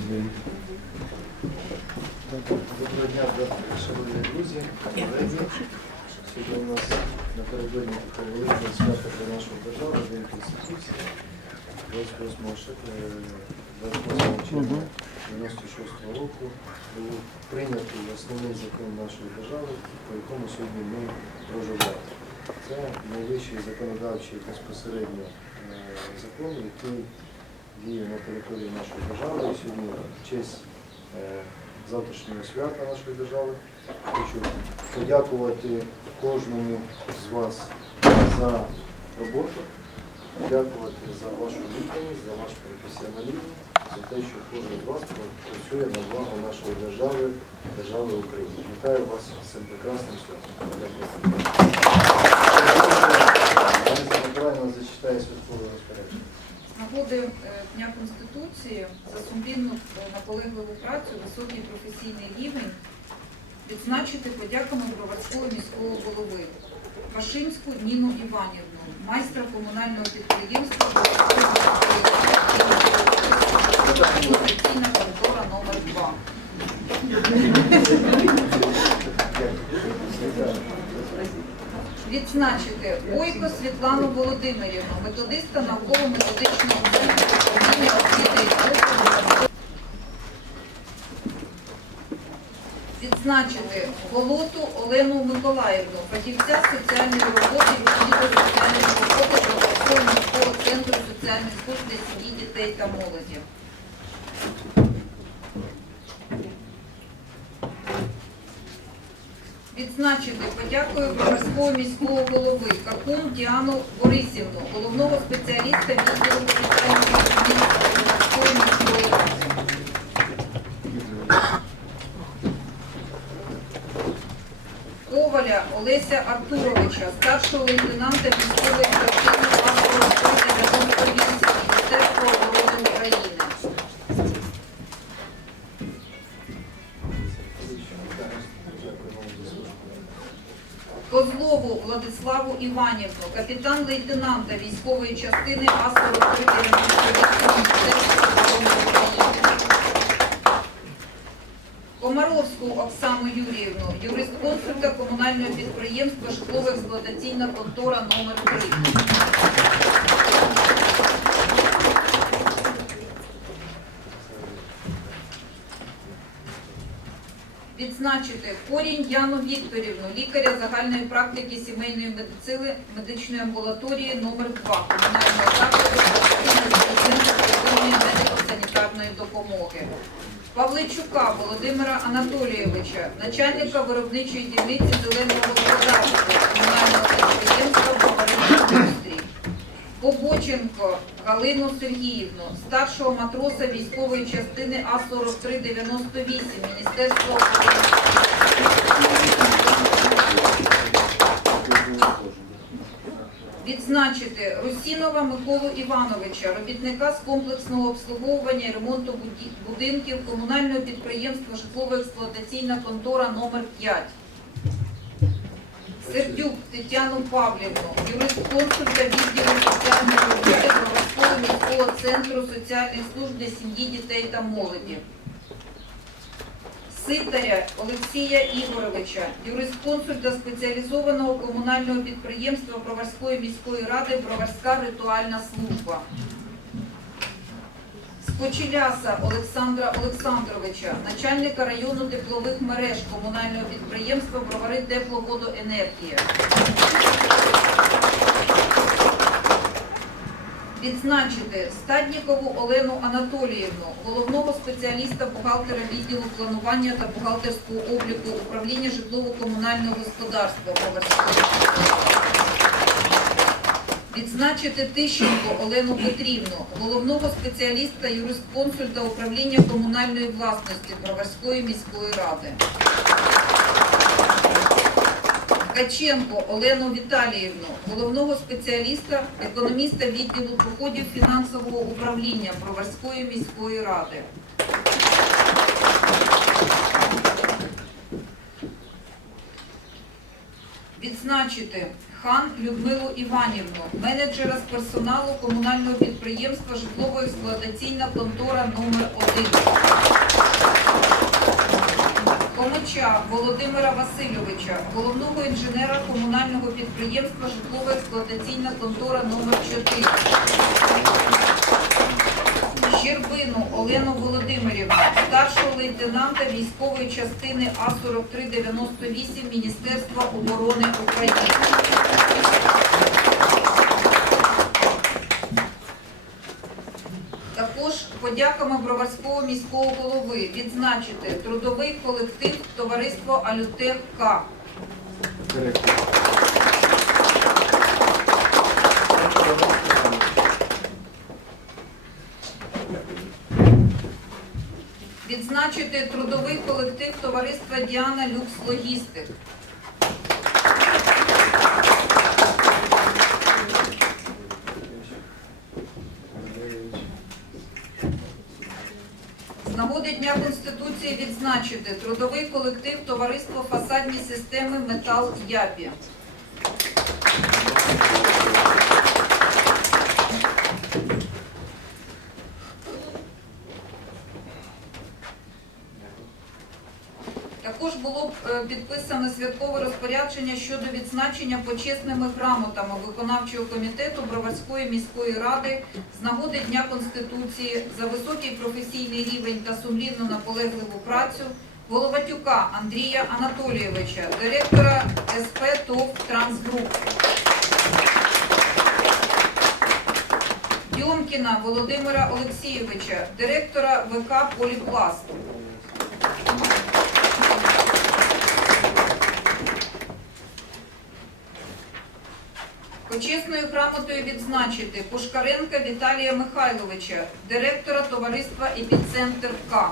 день. Доброго дня, шановні друзі, колеги. Сьогодні у нас напередодні великого свята для нашої держави, День Конституції, 28 червня 96 року був прийнятий основний закон нашої держави, по якому сьогодні ми проживаємо. Це найвищий законодавчий безпосередньо е, закон, який діє на території нашої держави. І сьогодні в честь е, завтрашнього свята нашої держави. Хочу подякувати кожному з вас за роботу, дякувати за вашу відданість, за ваш професіоналізм, за те, що кожен з вас працює на благо нашої держави, держави України. Вітаю вас з цим прекрасним святом. Дякую. Лариса Миколаївна зачитає святкове розпорядження. З нагоди е, Дня Конституції за сумлінну е, наполегливу працю, високий професійний рівень відзначити подяками Броварського міського голови Пашинську Ніну Іванівну, майстра комунального підприємства «Професійна контора номер 2 Відзначити Бойко Світлану Володимирівну, методиста науково-методичного центру управління освіти і спорту. Відзначити Голоту Олену Миколаївну, фахівця соціальної роботи відділу соціальної роботи Броварського міського центру соціальних служб для сім'ї, дітей та молоді. Відзначити подякою Броварського міського голови Какун Діану Борисівну, головного спеціаліста відділу соціальної роботи Броварської міської ради. Коваля Олеся Артуровича, старшого лейтенанта військової частини паспорта Міністерства оборони України. Козлову Владиславу Іванівну, капітан-лейтенанта військової частини А-43 Міністерства оборони України. Комаровську Оксану Юріївну, юрист-консулька комунального підприємства житлово-експлуатаційна контора номер 3 Відзначити корінь Яну Вікторівну, лікаря загальної практики сімейної медицини медичної амбулаторії номер 2 комунального закладу Павличука Володимира Анатолійовича, начальника виробничої дільниці зеленого господарства комунального підприємства «Броварин-Індустрій». Побоченко Галину Сергіївну, старшого матроса військової частини А-4398 Міністерства оборони. Відзначити Русінова Миколу Івановича, робітника з комплексного обслуговування і ремонту будинків комунального підприємства житлово-експлуатаційна контора номер 5 Сердюк Тетяну Павлівну, юрист-консульта відділу соціальної роботи Броварського міського центру соціальних служб для сім'ї, дітей та молоді. Ситаря Олексія Ігоровича, юрист-консульта спеціалізованого комунального підприємства Броварської міської ради Броварська ритуальна служба. Скочеляса Олександра Олександровича, начальника району теплових мереж комунального підприємства Бровари Тепловодоенергія. Відзначити Стаднікову Олену Анатоліївну, головного спеціаліста бухгалтера відділу планування та бухгалтерського обліку управління житлово-комунального господарства Відзначити Тищенко Олену Петрівну, головного спеціаліста юрисконсульта управління комунальної власності Броварської міської ради. Ткаченко Олену Віталіївну, головного спеціаліста, економіста відділу доходів фінансового управління Броварської міської ради. Відзначити Хан Людмилу Іванівну, менеджера з персоналу комунального підприємства житлово-експлуатаційна контора номер 1 Комича Володимира Васильовича, головного інженера комунального підприємства житлово-експлуатаційна контора номер 4 Щербину Олену Володимирівну, старшого лейтенанта військової частини А4398 Міністерства оборони України. Подяками Броварського міського голови відзначити трудовий колектив товариство Алютех К. Відзначити трудовий колектив товариства Діана Люкс Логістик. З нагоди Дня Конституції відзначити трудовий колектив товариство Фасадні системи Метал Япі. Підписано святкове розпорядження щодо відзначення почесними грамотами виконавчого комітету Броварської міської ради з нагоди Дня Конституції за високий професійний рівень та сумлінну наполегливу працю Головатюка Андрія Анатолійовича, директора СП ТОВ Трансгруп. Дьомкіна Володимира Олексійовича, директора ВК Поліпласт. Почесною грамотою відзначити Пушкаренка Віталія Михайловича, директора товариства Епіцентр К.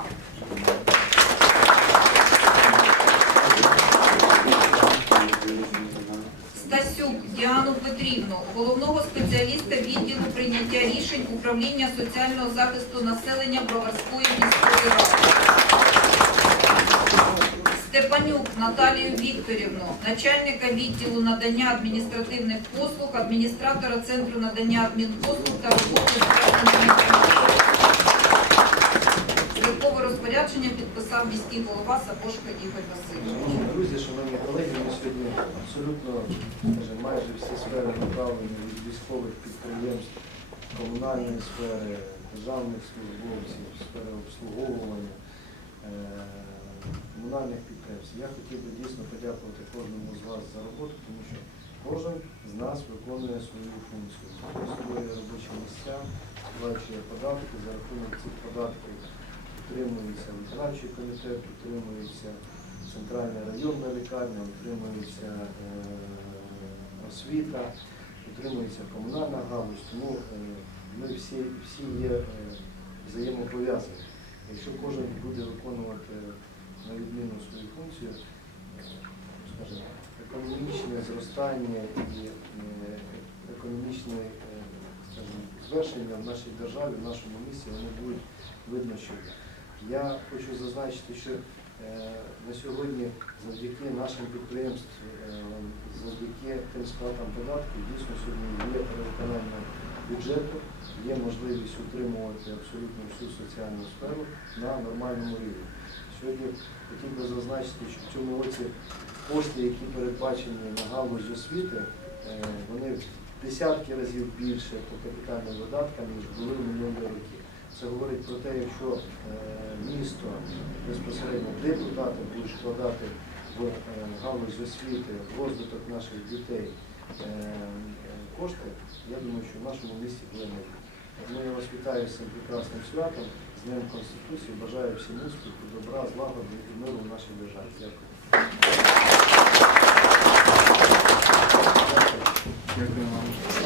Стасюк Діану Петрівну, головного спеціаліста відділу прийняття рішень управління соціального захисту населення Броварської міської ради. Степанюк Наталію Вікторівну, начальника відділу надання адміністративних послуг, адміністратора Центру надання адмінпослуг та роботи з. Розпорядження підписав міський голова Сапошка Ігор Васильович. Друзі, шановні колеги, ми сьогодні абсолютно майже всі сфери направлені від військових підприємств, комунальної сфери, державних службовців, сфери обслуговування, е, комунальних підприємств. Я хотів би дійсно подякувати кожному з вас за роботу, тому що кожен з нас виконує свою функцію, створює робочі місця, сплачує податки, за рахунок цих податків утримується виконавчий комітет, утримується центральна районна лікарня, утримується е, освіта, утримується комунальна галузь. Тому е, ми всі, всі є е, взаємопов'язані. Якщо кожен буде виконувати на відміну свою функцію, е, скажімо, економічне зростання і е, економічне е, скажімо, звершення в нашій державі, в нашому місті, вони будуть видно, що. Я хочу зазначити, що на сьогодні завдяки нашим підприємствам, завдяки тим сплатам податків, дійсно сьогодні є перевиконання бюджету, є можливість утримувати абсолютно всю соціальну сферу на нормальному рівні. Сьогодні хотів би зазначити, що в цьому році кошти, які передбачені на галузь освіти, е, вони в десятки разів більше по капітальним видаткам, ніж були в минулі роки. Це говорить про те, якщо е, місто безпосередньо депутати будуть вкладати в е, галузь освіти, в розвиток наших дітей кошти, я думаю, що в нашому місті майбутнє. Тому я вас вітаю з цим прекрасним святом, Днем Конституції. Бажаю всім успіху, добра, злагоди і миру в нашій державі. Дякую. Дякую вам.